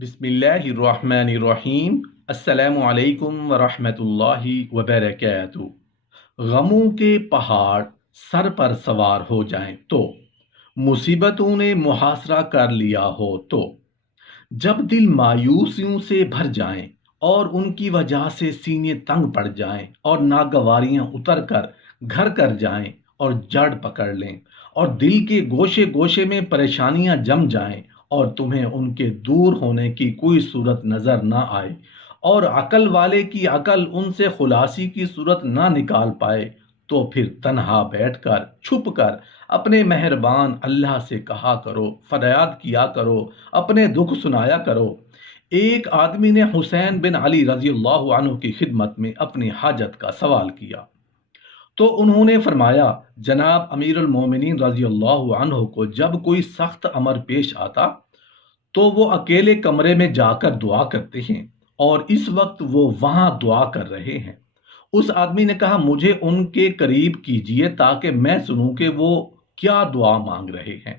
बिस्मिल्लाहिर्रहमानिर्रहीम। अस्सलामु अलैकुम वरहमतुल्लाहि वबरकातुहू। गमों के पहाड़ सर पर सवार हो जाएं तो, मुसीबतों ने मुहासरा कर लिया हो तो, जब दिल मायूसियों से भर जाएं और उनकी वजह से सीने तंग पड़ जाएं और नागवारियां उतर कर घर कर जाएं और जड़ पकड़ लें और दिल के गोशे गोशे में परेशानियां जम जाएं और तुम्हें उनके दूर होने की कोई सूरत नजर ना आए और अकल वाले की अकल उनसे खुलासी की सूरत ना निकाल पाए, तो फिर तन्हा बैठकर छुप कर अपने मेहरबान अल्लाह से कहा करो, फरियाद किया करो, अपने दुख सुनाया करो। एक आदमी ने हुसैन बिन अली रजी अल्लाह अन्हु की खिदमत में अपनी हाजत का सवाल किया, तो उन्होंने फरमाया, जनाब अमीरुल मोमिनीन रजी अल्लाह अन्हु को जब कोई सख्त अमर पेश आता तो वो अकेले कमरे में जाकर दुआ करते हैं और इस वक्त वो वहां दुआ कर रहे हैं। उस आदमी ने कहा, मुझे उनके करीब कीजिए ताकि मैं सुनूं कि वो क्या दुआ मांग रहे हैं।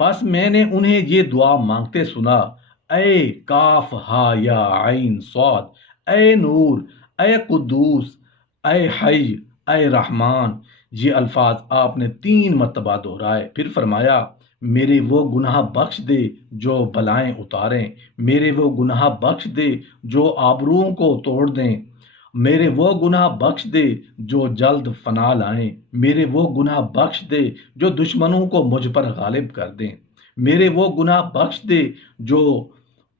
बस मैंने उन्हें ये दुआ मांगते सुना, ए काफ हा या आइन सौद, ए नूर, ए कुद्दूस, ए हई, ए रहमान। ये अल्फाज आपने 3 मरतबा दोहराए, फिर फरमाया, मेरे वो गुनाह बख्श दे जो बलाएं उतारें, मेरे वो गुनाह बख्श दे जो आबरूओं को तोड़ दें, मेरे वो गुनाह बख्श दे जो जल्द फना लाएं, मेरे वो गुनाह बख्श दे जो दुश्मनों को मुझ पर गालिब कर दें, मेरे वो गुनाह बख्श दे जो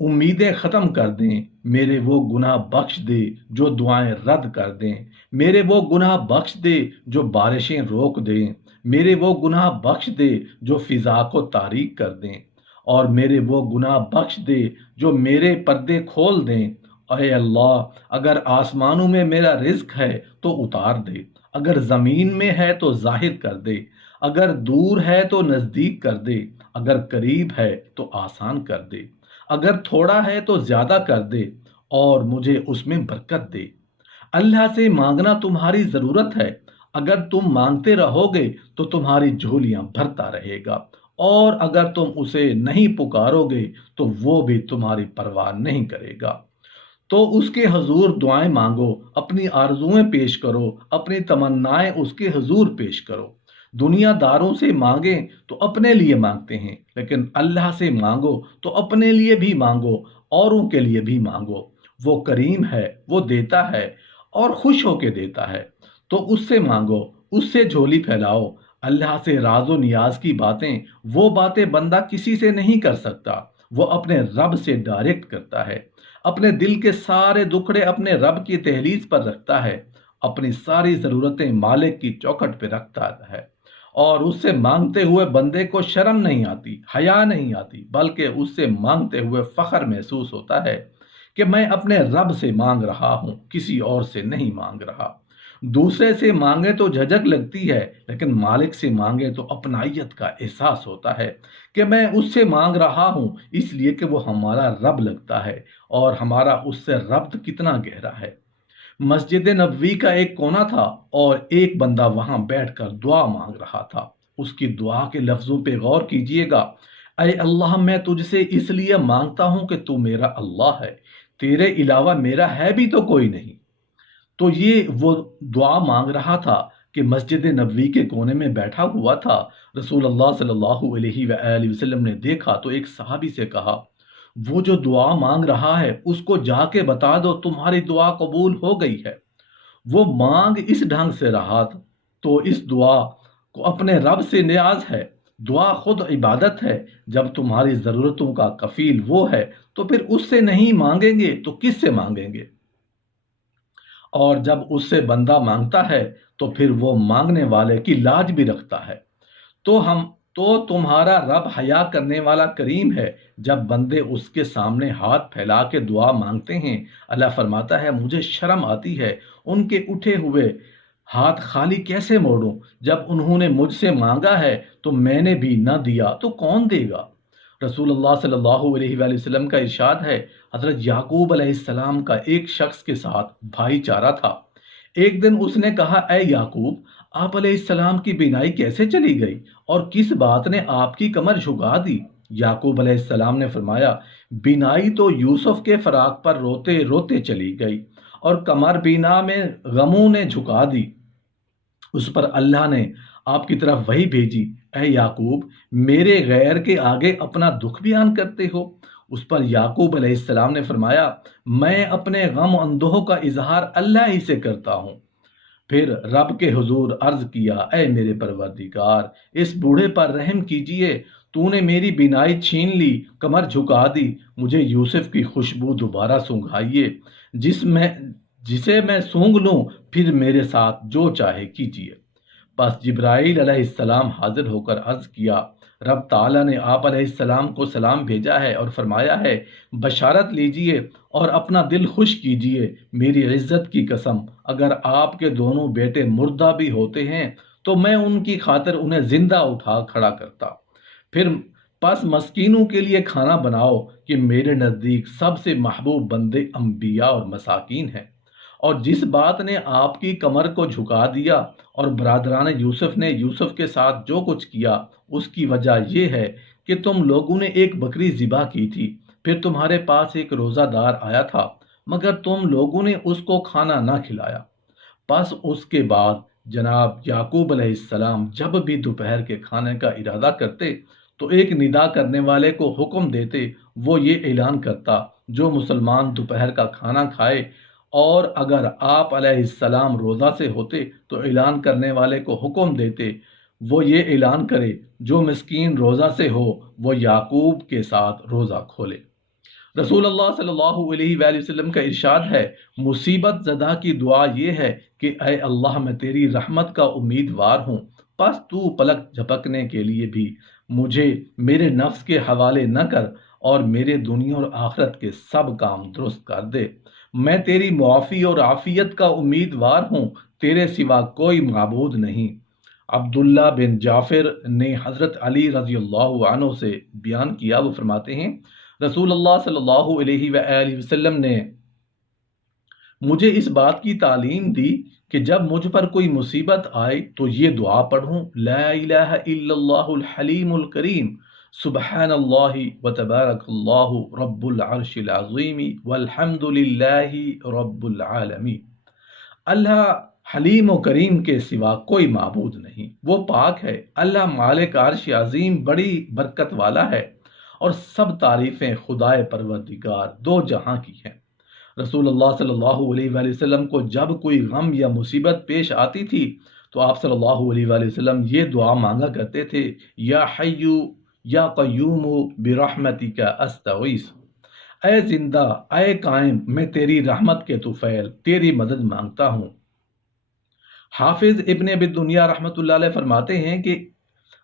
उम्मीदें ख़त्म कर दें, मेरे वो गुनाह बख्श दे जो दुआएं रद्द कर दें, मेरे वो गुनाह बख्श दे जो बारिशें रोक दें, मेरे वो गुनाह बख्श दे जो फ़िज़ा को तारीक कर दें, और मेरे वो गुनाह बख्श दे जो मेरे पर्दे खोल दें। अय अल्लाह, अगर आसमानों में मेरा रिज्क है तो उतार दे, अगर ज़मीन में है तो जाहिर कर दे, अगर दूर है तो नज़दीक कर दे, अगर करीब है तो आसान कर दे, अगर थोड़ा है तो ज़्यादा कर दे और मुझे उसमें बरकत दे। अल्लाह से मांगना तुम्हारी ज़रूरत है, अगर तुम मांगते रहोगे तो तुम्हारी झोलियां भरता रहेगा, और अगर तुम उसे नहीं पुकारोगे तो वो भी तुम्हारी परवाह नहीं करेगा। तो उसके हजूर दुआएं मांगो, अपनी आरजुएं पेश करो, अपनी तमन्नाएं उसके हजूर पेश करो। दुनियादारों से मांगें तो अपने लिए मांगते हैं, लेकिन अल्लाह से मांगो तो अपने लिए भी मांगो, औरों के लिए भी मांगो। वो करीम है, वो देता है और खुश होके देता है, तो उससे मांगो, उससे झोली फैलाओ। अल्लाह से राजो नियाज की बातें, वो बातें बंदा किसी से नहीं कर सकता, वो अपने रब से डायरेक्ट करता है। अपने दिल के सारे दुखड़े अपने रब की तहलीज पर रखता है, अपनी सारी ज़रूरतें मालिक की चौखट पे रखता है, और उससे मांगते हुए बंदे को शर्म नहीं आती, हया नहीं आती, बल्कि उससे मांगते हुए फ़ख्र महसूस होता है कि मैं अपने रब से मांग रहा हूँ, किसी और से नहीं मांग रहा। दूसरे से मांगे तो झिझक लगती है, लेकिन मालिक से मांगे तो अपनाइयत का एहसास होता है कि मैं उससे मांग रहा हूँ, इसलिए कि वो हमारा रब लगता है और हमारा उससे रब्त कितना गहरा है। मस्जिद नबवी का एक कोना था और एक बंदा वहां बैठकर दुआ मांग रहा था। उसकी दुआ के लफ्जों पे गौर कीजिएगा, अय अल्लाह, मैं तुझसे इसलिए मांगता हूं कि तू मेरा अल्लाह है, तेरे अलावा मेरा है भी तो कोई नहीं। तो ये वो दुआ मांग रहा था कि मस्जिद नबवी के कोने में बैठा हुआ था। रसूल अल्लाह सल्लल्लाहु अलैहि वसल्लम ने देखा तो एक सहाबी से कहा, वो जो दुआ मांग रहा है उसको जाके बता दो तुम्हारी दुआ कबूल हो गई है। वो मांग इस ढंग से रहा था, तो इस दुआ को अपने रब से न्याज है। दुआ खुद इबादत है। जब तुम्हारी ज़रूरतों का कफील वो है तो फिर उससे नहीं मांगेंगे तो किससे मांगेंगे? और जब उससे बंदा मांगता है तो फिर वो मांगने वाले की लाज भी रखता है। तो तुम्हारा रब हया करने वाला करीम है। जब बंदे उसके सामने हाथ फैला के दुआ मांगते हैं, अल्लाह फरमाता है, मुझे शर्म आती है उनके उठे हुए हाथ खाली कैसे मोड़ूं। जब उन्होंने मुझसे मांगा है तो मैंने भी न दिया तो कौन देगा। रसूलुल्लाह सल्लल्लाहु अलैहि वसल्लम का इरशाद है, हज़रत याकूब अलैहिस्सलाम का एक शख्स के साथ भाईचारा था। एक दिन उसने कहा, ए याकूब, आप अलैहिस्सलाम की बीनाई कैसे चली गई और किस बात ने आपकी कमर झुका दी? याकूब अलैहिस्सलाम ने फरमाया, بینائی تو یوسف کے فراق پر روتے روتے چلی گئی اور کمر بینا میں غموں نے جھکا دی۔ اس پر اللہ نے آپ کی طرف وحی بھیجی، اے یعقوب، میرے غیر کے آگے اپنا دکھ بیان کرتے ہو؟ اس پر یعقوب علیہ السلام نے فرمایا، میں اپنے غم و اندوہ کا اظہار اللہ ہی سے کرتا ہوں۔ پھر رب کے حضور عرض کیا، اے میرے پروردگار، اس بوڑھے پر رحم کیجئے، تو نے میری بینائی چھین لی، کمر جھکا دی، مجھے یوسف کی خوشبو دوبارہ سونگھائیے، جسے میں سونگ لوں، پھر میرے ساتھ جو چاہے کیجئے۔ پس جبرائیل علیہ السلام حاضر ہو کر عرض کیا، رب تعالیٰ نے آپ علیہ السلام کو سلام بھیجا ہے اور فرمایا ہے، بشارت لیجئے اور اپنا دل خوش کیجئے، میری عزت کی قسم، اگر آپ کے دونوں بیٹے مردہ بھی ہوتے ہیں تو میں ان کی خاطر انہیں زندہ اٹھا کھڑا کرتا۔ پھر پس مسکینوں کے لیے کھانا بناؤ کہ میرے نزدیک سب سے محبوب بندے انبیاء اور مساکین ہیں۔ اور جس بات نے آپ کی کمر کو جھکا دیا اور برادران یوسف نے یوسف کے ساتھ جو کچھ کیا، اس کی وجہ یہ ہے کہ تم لوگوں نے ایک بکری ذبح کی تھی، پھر تمہارے پاس ایک روزہ دار آیا تھا، مگر تم لوگوں نے اس کو کھانا نہ کھلایا۔ پس اس کے بعد جناب یعقوب علیہ السلام جب بھی دوپہر کے کھانے کا ارادہ کرتے تو ایک ندا کرنے والے کو حکم دیتے، وہ یہ اعلان کرتا، جو مسلمان دوپہر کا کھانا کھائے، اور اگر آپ علیہ السلام روزہ سے ہوتے تو اعلان کرنے والے کو حکم دیتے، وہ یہ اعلان کرے، جو مسکین روزہ سے ہو وہ یعقوب کے ساتھ روزہ کھولے۔ رسول اللہ صلی اللہ علیہ وآلہ وسلم کا ارشاد ہے، مصیبت زدہ کی دعا یہ ہے کہ اے اللہ، میں تیری رحمت کا امیدوار ہوں، پس تو پلک جھپکنے کے لیے بھی مجھے میرے نفس کے حوالے نہ کر اور میرے دنیا اور آخرت کے سب کام درست کر دے۔ میں تیری معافی اور عافیت کا امیدوار ہوں، تیرے سوا کوئی معبود نہیں۔ عبداللہ بن جعفر نے حضرت علی رضی اللہ عنہ سے بیان کیا، وہ فرماتے ہیں، رسول اللہ صلی اللہ علیہ وآلہ وسلم نے مجھے اس بات کی تعلیم دی کہ جب مجھ پر کوئی مصیبت آئے تو یہ دعا پڑھوں، لا الہ الا اللہ الحلیم الکریم، سبحان اللہ وتبارک اللہ رب العرش العظیم والحمد للہ رب العالمین۔ اللہ حلیم و کریم کے سوا کوئی معبود نہیں، وہ پاک ہے، اللہ مالک عرش عظیم بڑی برکت والا ہے، اور سب تعریفیں خدائے پروردگار دو جہاں کی ہیں۔ رسول اللہ صلی اللہ علیہ وآلہ وسلم کو جب کوئی غم یا مصیبت پیش آتی تھی تو آپ صلی اللہ علیہ وآلہ وسلم یہ دعا مانگا کرتے تھے، یا حیو یا قیوم برحمتک استغیث، اے زندہ، اے قائم، میں تیری رحمت کے طفیل تیری مدد مانگتا ہوں۔ حافظ ابن ابی دنیا رحمۃ اللہ علیہ فرماتے ہیں کہ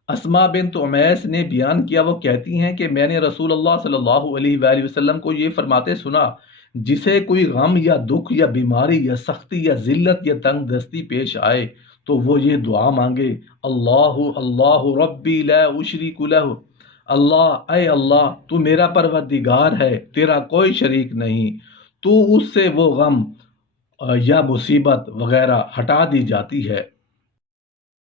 اسماء بنت عمیس نے بیان کیا، وہ کہتی ہیں کہ میں نے رسول اللہ صلی اللہ علیہ وآلہ وسلم کو یہ فرماتے سنا، جسے کوئی غم یا دکھ یا بیماری یا سختی یا ذلت یا تنگ دستی پیش آئے تو وہ یہ دعا مانگے، اللہ اللہ ربی لا اشریک لہ، اللہ اے اللہ تو میرا پروردگار ہے، تیرا کوئی شریک نہیں، تو اس سے وہ غم یا مصیبت وغیرہ ہٹا دی جاتی ہے۔